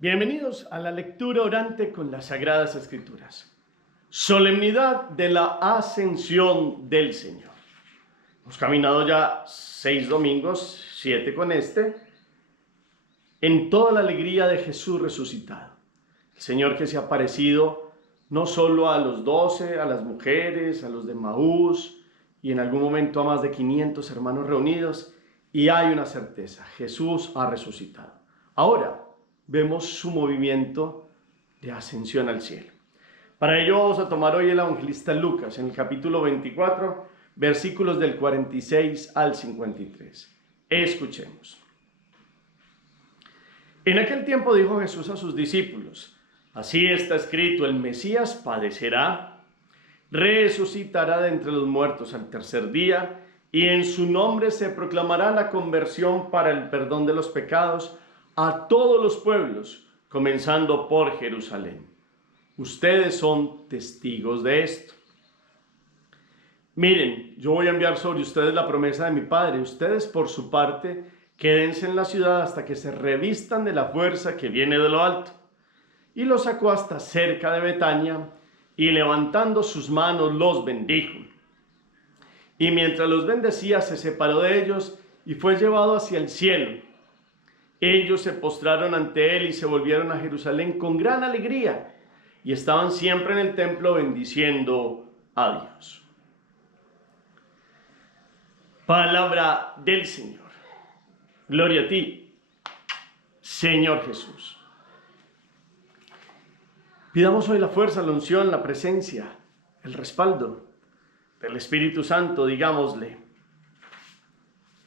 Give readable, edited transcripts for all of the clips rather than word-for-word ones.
Bienvenidos a la lectura orante con las Sagradas Escrituras. Solemnidad de la Ascensión del Señor. Hemos caminado ya 6 domingos, 7 con este, en toda la alegría de Jesús resucitado. El Señor que se ha aparecido no solo a los 12, a las mujeres, a los de Maús y en algún momento a más de 500 hermanos reunidos, y hay una certeza: Jesús ha resucitado. Ahora vemos su movimiento de ascensión al cielo. Para ello vamos a tomar hoy el evangelista Lucas en el capítulo 24, versículos del 46 al 53. Escuchemos. En aquel tiempo dijo Jesús a sus discípulos: así está escrito, el Mesías padecerá, resucitará de entre los muertos al tercer día, y en su nombre se proclamará la conversión para el perdón de los pecados a todos los pueblos, comenzando por Jerusalén. Ustedes son testigos de esto. Miren, yo voy a enviar sobre ustedes la promesa de mi Padre. Ustedes, por su parte, quédense en la ciudad hasta que se revistan de la fuerza que viene de lo alto. Y los sacó hasta cerca de Betania, y levantando sus manos los bendijo. Y mientras los bendecía, se separó de ellos y fue llevado hacia el cielo. Ellos se postraron ante él y se volvieron a Jerusalén con gran alegría, y estaban siempre en el templo bendiciendo a Dios. Palabra del Señor. Gloria a ti, Señor Jesús. Pidamos hoy la fuerza, la unción, la presencia, el respaldo del Espíritu Santo. Digámosle: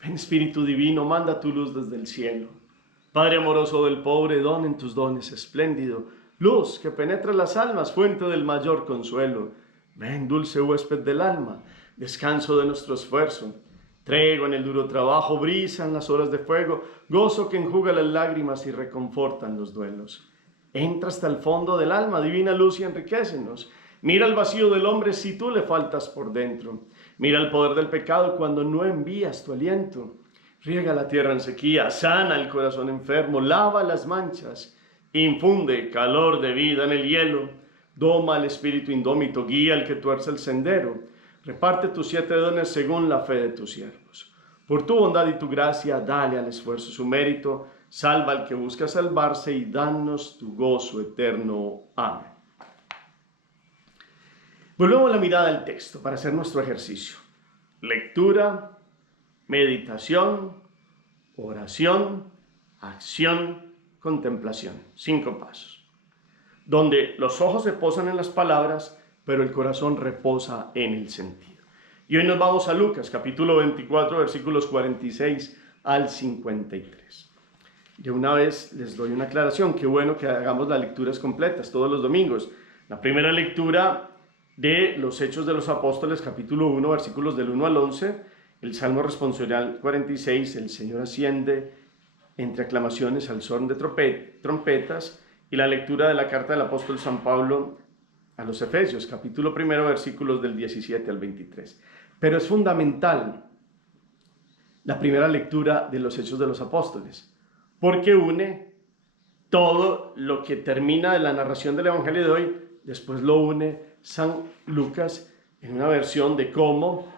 ven Espíritu Divino, manda tu luz desde el cielo. Padre amoroso del pobre, don en tus dones espléndido, luz que penetra las almas, fuente del mayor consuelo. Ven, dulce huésped del alma, descanso de nuestro esfuerzo, tregua en el duro trabajo, brisa en las horas de fuego, gozo que enjuga las lágrimas y reconforta en los duelos. Entra hasta el fondo del alma, divina luz, y enriquécenos. Mira el vacío del hombre si tú le faltas por dentro. Mira el poder del pecado cuando no envías tu aliento. Riega la tierra en sequía, sana el corazón enfermo, lava las manchas, infunde calor de vida en el hielo, doma al espíritu indómito, guía al que tuerce el sendero, reparte tus 7 dones según la fe de tus siervos. Por tu bondad y tu gracia, dale al esfuerzo su mérito, salva al que busca salvarse y danos tu gozo eterno. Amén. Volvemos la mirada al texto para hacer nuestro ejercicio. Lectura, meditación, oración, acción, contemplación. 5 pasos. Donde los ojos se posan en las palabras, pero el corazón reposa en el sentido. Y hoy nos vamos a Lucas, capítulo 24, versículos 46 al 53. De una vez les doy una aclaración. Qué bueno que hagamos las lecturas completas todos los domingos. La primera lectura de los Hechos de los Apóstoles, capítulo 1, versículos del 1 al 11, el Salmo responsorial 46, el Señor asciende entre aclamaciones al son de trompetas, y la lectura de la carta del apóstol San Pablo a los Efesios, capítulo 1, versículos del 17 al 23. Pero es fundamental la primera lectura de los Hechos de los Apóstoles, porque une todo lo que termina de la narración del Evangelio de hoy, después lo une San Lucas en una versión de cómo,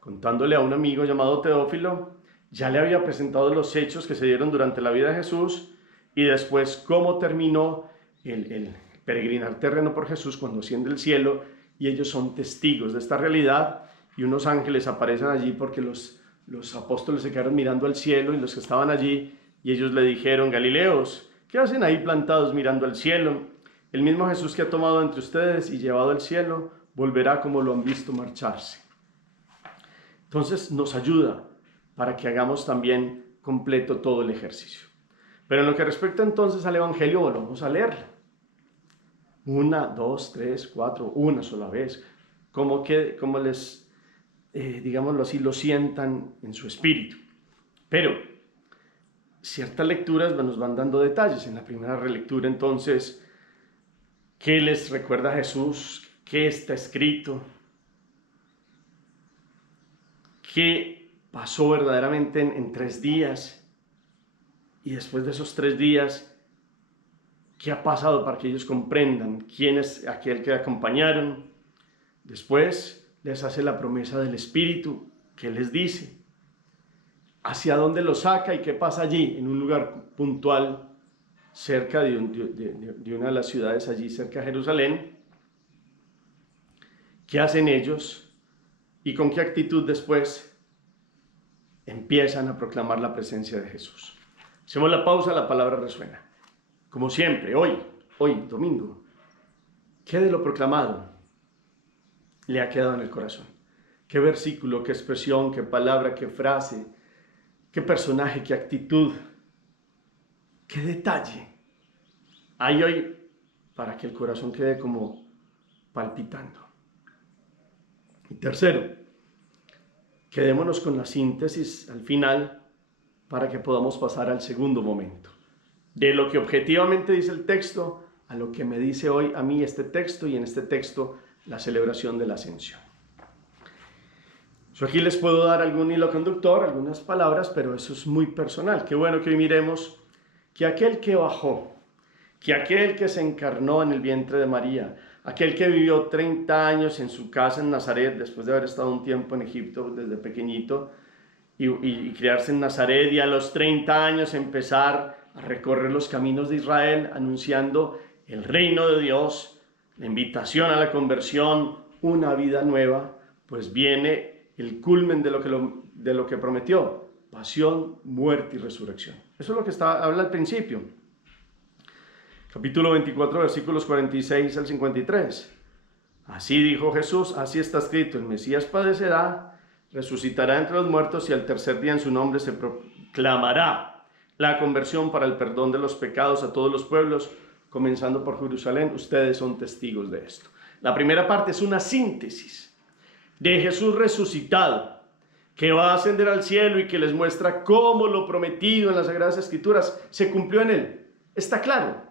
contándole a un amigo llamado Teófilo, ya le había presentado los hechos que se dieron durante la vida de Jesús, y después cómo terminó el peregrinar terreno por Jesús cuando asciende al cielo, y ellos son testigos de esta realidad, y unos ángeles aparecen allí porque los apóstoles se quedaron mirando al cielo, y los que estaban allí, y ellos le dijeron: Galileos, ¿qué hacen ahí plantados mirando al cielo? El mismo Jesús que ha tomado entre ustedes y llevado al cielo, volverá como lo han visto marcharse. Entonces nos ayuda para que hagamos también completo todo el ejercicio. Pero en lo que respecta entonces al Evangelio, volvamos a leerlo. 1, 2, 3, 4, una sola vez. Como les, digámoslo así, lo sientan en su espíritu. Pero ciertas lecturas nos van dando detalles. En la primera relectura entonces, ¿qué les recuerda a Jesús? ¿Qué está escrito? ¿Qué pasó verdaderamente en 3 días? Y después de esos 3 días, qué ha pasado para que ellos comprendan quién es aquel que acompañaron. Después les hace la promesa del Espíritu, que les dice hacia dónde los saca y qué pasa allí, en un lugar puntual, cerca de una de las ciudades allí, cerca de Jerusalén. ¿Qué hacen ellos? ¿Y con qué actitud después empiezan a proclamar la presencia de Jesús? Hacemos la pausa, la palabra resuena. Como siempre, hoy, domingo, ¿qué de lo proclamado le ha quedado en el corazón? ¿Qué versículo, qué expresión, qué palabra, qué frase, qué personaje, qué actitud, qué detalle hay hoy para que el corazón quede como palpitando? Y tercero, quedémonos con la síntesis al final para que podamos pasar al segundo momento. De lo que objetivamente dice el texto a lo que me dice hoy a mí este texto, y en este texto la celebración de la Ascensión. Yo aquí les puedo dar algún hilo conductor, algunas palabras, pero eso es muy personal. Qué bueno que hoy miremos que aquel que bajó, que aquel que se encarnó en el vientre de María, aquel que vivió 30 años en su casa en Nazaret, después de haber estado un tiempo en Egipto desde pequeñito, y criarse en Nazaret, y a los 30 años empezar a recorrer los caminos de Israel, anunciando el reino de Dios, la invitación a la conversión, una vida nueva, pues viene el culmen de lo que prometió: pasión, muerte y resurrección. Eso es lo que habla al principio. Capítulo 24, versículos 46 al 53. Así dijo Jesús, así está escrito: el Mesías padecerá, resucitará entre los muertos, y al tercer día en su nombre se proclamará la conversión para el perdón de los pecados a todos los pueblos, comenzando por Jerusalén. Ustedes son testigos de esto. La primera parte es una síntesis de Jesús resucitado, que va a ascender al cielo y que les muestra cómo lo prometido en las Sagradas Escrituras se cumplió en él. Está claro,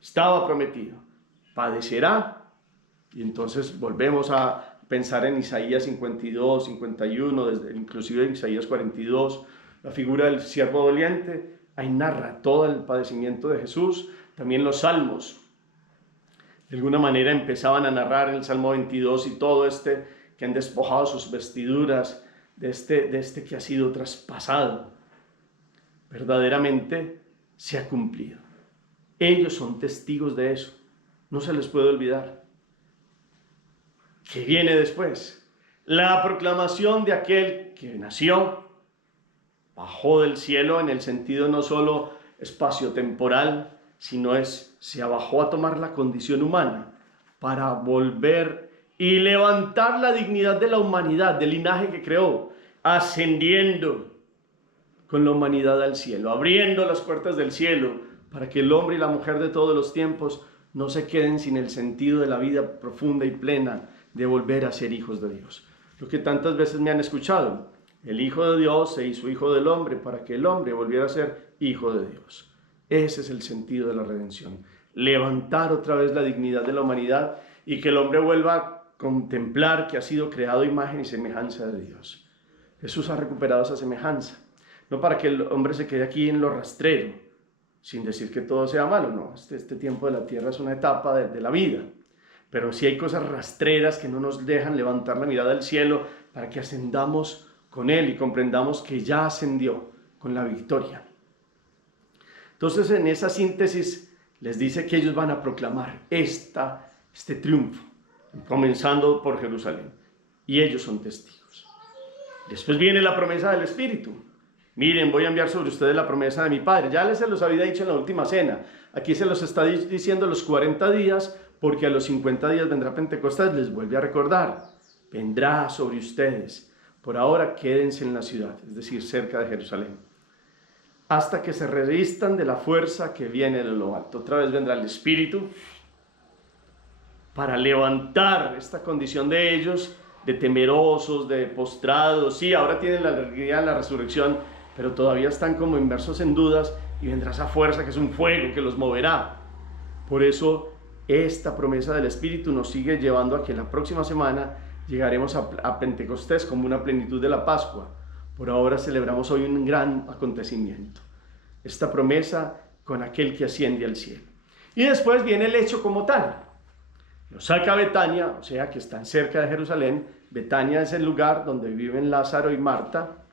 estaba prometido, padecerá. Y entonces volvemos a pensar en Isaías 52, 51, inclusive en Isaías 42, la figura del siervo doliente. Ahí narra todo el padecimiento de Jesús. También los salmos, de alguna manera, empezaban a narrar el Salmo 22 y todo que han despojado sus vestiduras, de este que ha sido traspasado. Verdaderamente se ha cumplido. Ellos son testigos de eso. No se les puede olvidar. ¿Qué viene después? La proclamación de aquel que nació, bajó del cielo, en el sentido no solo espaciotemporal, sino se abajó a tomar la condición humana para volver y levantar la dignidad de la humanidad, del linaje que creó, ascendiendo con la humanidad al cielo, abriendo las puertas del cielo para que el hombre y la mujer de todos los tiempos no se queden sin el sentido de la vida profunda y plena de volver a ser hijos de Dios. Lo que tantas veces me han escuchado: el Hijo de Dios se hizo hijo del hombre para que el hombre volviera a ser hijo de Dios. Ese es el sentido de la redención: levantar otra vez la dignidad de la humanidad y que el hombre vuelva a contemplar que ha sido creado a imagen y semejanza de Dios. Jesús ha recuperado esa semejanza, no para que el hombre se quede aquí en lo rastrero, sin decir que todo sea malo, no. Este tiempo de la tierra es una etapa de la vida, pero sí hay cosas rastreras que no nos dejan levantar la mirada al cielo para que ascendamos con Él y comprendamos que ya ascendió con la victoria. Entonces, en esa síntesis les dice que ellos van a proclamar este triunfo, comenzando por Jerusalén, y ellos son testigos. Después viene la promesa del Espíritu. Miren, voy a enviar sobre ustedes la promesa de mi Padre. Ya se los había dicho en la última cena. Aquí se los está diciendo los 40 días, porque a los 50 días vendrá Pentecostés. Les vuelve a recordar: vendrá sobre ustedes. Por ahora quédense en la ciudad, es decir, cerca de Jerusalén, hasta que se revistan de la fuerza que viene de lo alto. Otra vez vendrá el Espíritu para levantar esta condición de ellos, de temerosos, de postrados. Sí, ahora tienen la alegría de la resurrección, pero todavía están como inmersos en dudas, y vendrá esa fuerza que es un fuego que los moverá. Por eso esta promesa del Espíritu nos sigue llevando a que la próxima semana llegaremos a Pentecostés como una plenitud de la Pascua. Por ahora celebramos hoy un gran acontecimiento, esta promesa con aquel que asciende al cielo. Y después viene el hecho como tal. Los saca a Betania, o sea que están cerca de Jerusalén. Betania es el lugar donde viven Lázaro y Marta.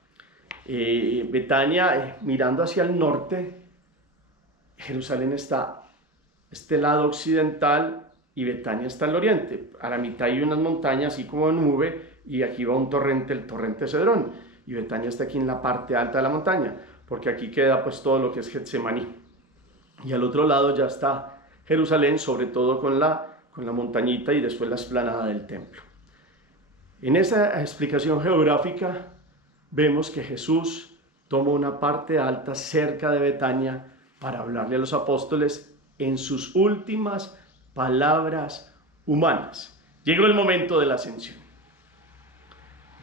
Betania, mirando hacia el norte, Jerusalén está este lado occidental y Betania está al oriente. A la mitad hay unas montañas así como nube y aquí va un torrente, el torrente Cedrón. Y Betania está aquí en la parte alta de la montaña, porque aquí queda pues todo lo que es Getsemaní. Y al otro lado ya está Jerusalén, sobre todo con la montañita y después la explanada del templo. En esa explicación geográfica vemos que Jesús toma una parte alta cerca de Betania para hablarle a los apóstoles en sus últimas palabras humanas. Llegó el momento de la ascensión.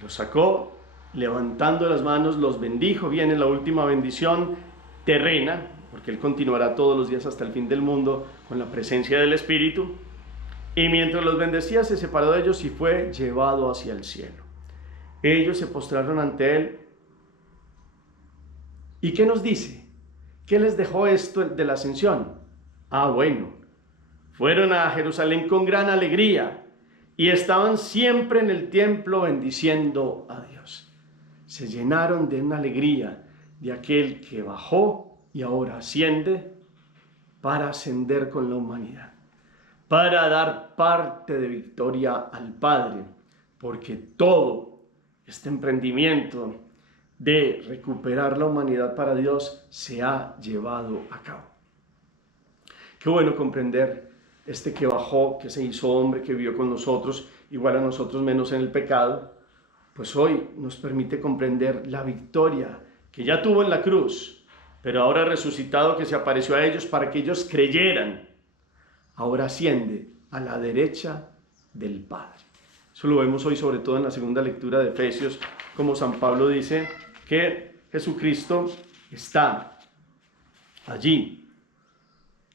Los sacó, levantando las manos, los bendijo. Viene la última bendición terrena, porque Él continuará todos los días hasta el fin del mundo con la presencia del Espíritu. Y mientras los bendecía, se separó de ellos y fue llevado hacia el cielo. Ellos se postraron ante Él. ¿Y qué nos dice? ¿Qué les dejó esto de la ascensión? Bueno, fueron a Jerusalén con gran alegría y estaban siempre en el templo bendiciendo a Dios. Se llenaron de una alegría de aquel que bajó y ahora asciende para ascender con la humanidad, para dar parte de victoria al Padre, porque todo este emprendimiento de recuperar la humanidad para Dios se ha llevado a cabo. Qué bueno comprender este que bajó, que se hizo hombre, que vivió con nosotros, igual a nosotros menos en el pecado, pues hoy nos permite comprender la victoria que ya tuvo en la cruz, pero ahora resucitado, que se apareció a ellos para que ellos creyeran. Ahora asciende a la derecha del Padre. Eso lo vemos hoy sobre todo en la segunda lectura de Efesios, como San Pablo dice que Jesucristo está allí,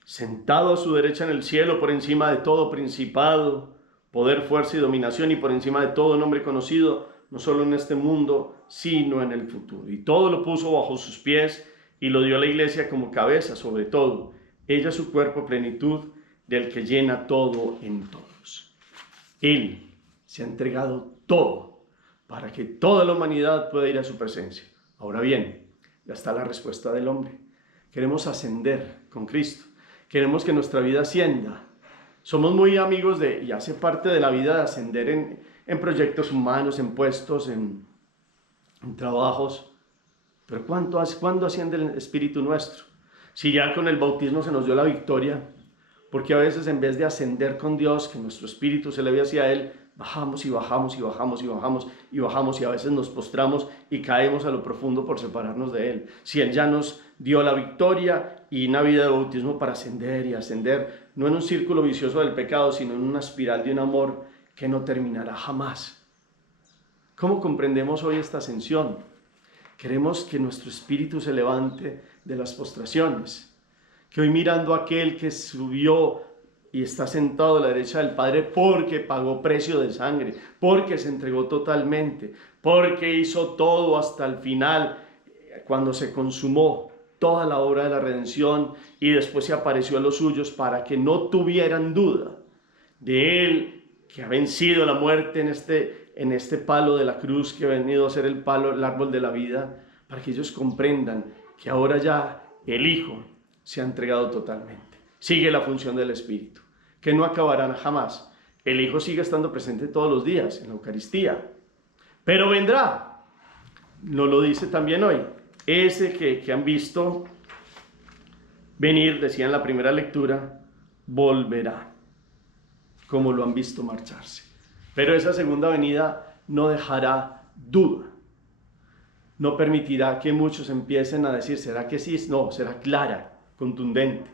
sentado a su derecha en el cielo, por encima de todo principado, poder, fuerza y dominación, y por encima de todo nombre conocido, no solo en este mundo, sino en el futuro. Y todo lo puso bajo sus pies y lo dio a la iglesia como cabeza sobre todo. Ella su cuerpo, plenitud del que llena todo en todos. Él se ha entregado todo para que toda la humanidad pueda ir a su presencia. Ahora bien, ya está la respuesta del hombre. Queremos ascender con Cristo. Queremos que nuestra vida ascienda. Somos muy amigos y hace parte de la vida de ascender en proyectos humanos, en puestos, en trabajos. Pero ¿cuándo asciende el espíritu nuestro? Si ya con el bautismo se nos dio la victoria, porque a veces en vez de ascender con Dios, que nuestro espíritu se eleve hacia Él, bajamos y bajamos y bajamos y bajamos y bajamos, y a veces nos postramos y caemos a lo profundo por separarnos de Él. Si Él ya nos dio la victoria y una vida de bautismo para ascender y ascender, no en un círculo vicioso del pecado, sino en una espiral de un amor que no terminará jamás. ¿Cómo comprendemos hoy esta ascensión? Queremos que nuestro espíritu se levante de las postraciones, que hoy mirando a aquel que subió y está sentado a la derecha del Padre porque pagó precio de sangre, porque se entregó totalmente, porque hizo todo hasta el final, cuando se consumó toda la obra de la redención y después se apareció a los suyos para que no tuvieran duda de Él, que ha vencido la muerte en este palo de la cruz, que ha venido a ser el árbol de la vida, para que ellos comprendan que ahora ya el Hijo se ha entregado totalmente. Sigue la función del Espíritu, que no acabará jamás. El Hijo sigue estando presente todos los días en la Eucaristía, pero vendrá, nos lo dice también hoy, ese que han visto venir, decía en la primera lectura, volverá, como lo han visto marcharse. Pero esa segunda venida no dejará duda, no permitirá que muchos empiecen a decir, ¿será que sí? No, será clara, contundente,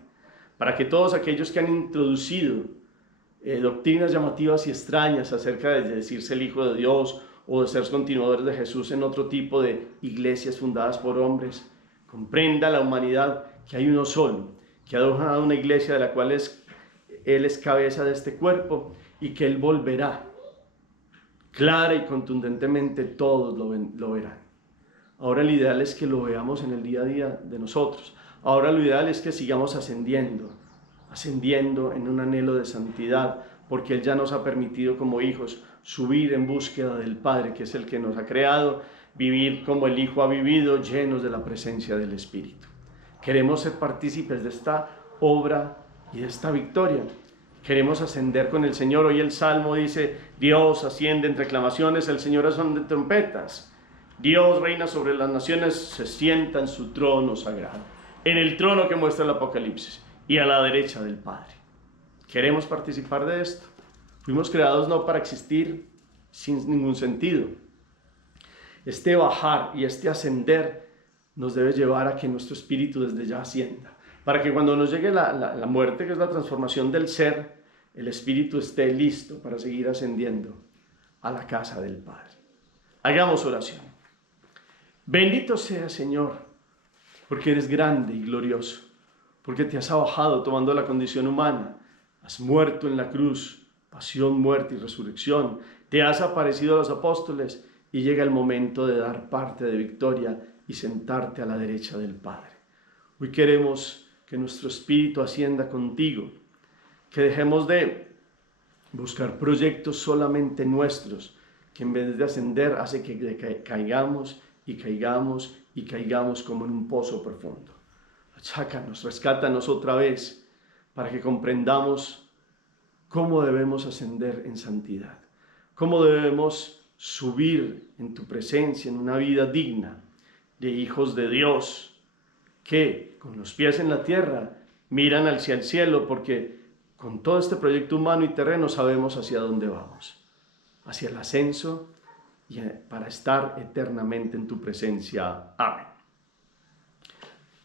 para que todos aquellos que han introducido doctrinas llamativas y extrañas acerca de decirse el Hijo de Dios o de ser continuadores de Jesús en otro tipo de iglesias fundadas por hombres, comprenda la humanidad que hay uno solo, que ha dejado una iglesia de la cual Él es cabeza de este cuerpo y que Él volverá. Clara y contundentemente todos lo verán. Ahora el ideal es que lo veamos en el día a día de nosotros. Ahora lo ideal es que sigamos ascendiendo ascendiendo en un anhelo de santidad, porque Él ya nos ha permitido como hijos subir en búsqueda del Padre, que es el que nos ha creado, vivir como el Hijo ha vivido, llenos de la presencia del Espíritu. Queremos ser partícipes de esta obra y de esta victoria. Queremos ascender con el Señor. Hoy el Salmo dice: Dios asciende entre aclamaciones, el Señor a son de trompetas. Dios reina sobre las naciones, se sienta en su trono sagrado, en el trono que muestra el Apocalipsis, y a la derecha del Padre. Queremos participar de esto. Fuimos creados no para existir sin ningún sentido. Este bajar y este ascender nos debe llevar a que nuestro espíritu desde ya ascienda, para que cuando nos llegue la muerte, que es la transformación del ser, el espíritu esté listo para seguir ascendiendo a la casa del Padre. Hagamos oración. Bendito seas, Señor, porque eres grande y glorioso, porque te has bajado tomando la condición humana, has muerto en la cruz, pasión, muerte y resurrección, te has aparecido a los apóstoles y llega el momento de dar parte de victoria y sentarte a la derecha del Padre. Hoy queremos que nuestro espíritu ascienda contigo, que dejemos de buscar proyectos solamente nuestros, que en vez de ascender hace que caigamos y caigamos y caigamos como en un pozo profundo. Achácanos, rescátanos otra vez para que comprendamos cómo debemos ascender en santidad, cómo debemos subir en tu presencia en una vida digna de hijos de Dios, que con los pies en la tierra miran hacia el cielo, porque con todo este proyecto humano y terreno sabemos hacia dónde vamos, hacia el ascenso y para estar eternamente en tu presencia. Amén.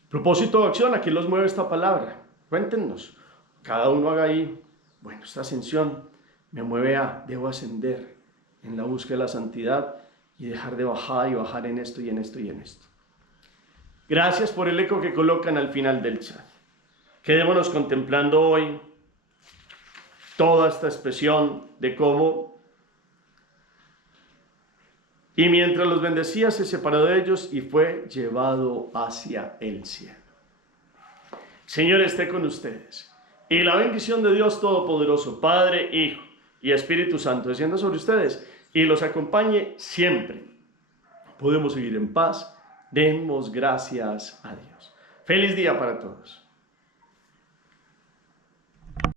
Propósito de acción, ¿a qué los mueve esta palabra? Cuéntenos, cada uno haga ahí, bueno, esta ascensión me mueve debo ascender en la búsqueda de la santidad y dejar de bajar y bajar en esto y en esto y en esto. Gracias por el eco que colocan al final del chat. Quedémonos contemplando hoy toda esta expresión de cómo, y mientras los bendecía, se separó de ellos y fue llevado hacia el cielo. Señor esté con ustedes, y la bendición de Dios Todopoderoso, Padre, Hijo y Espíritu Santo, descienda sobre ustedes y los acompañe siempre. Podemos seguir en paz. Demos gracias a Dios. Feliz día para todos.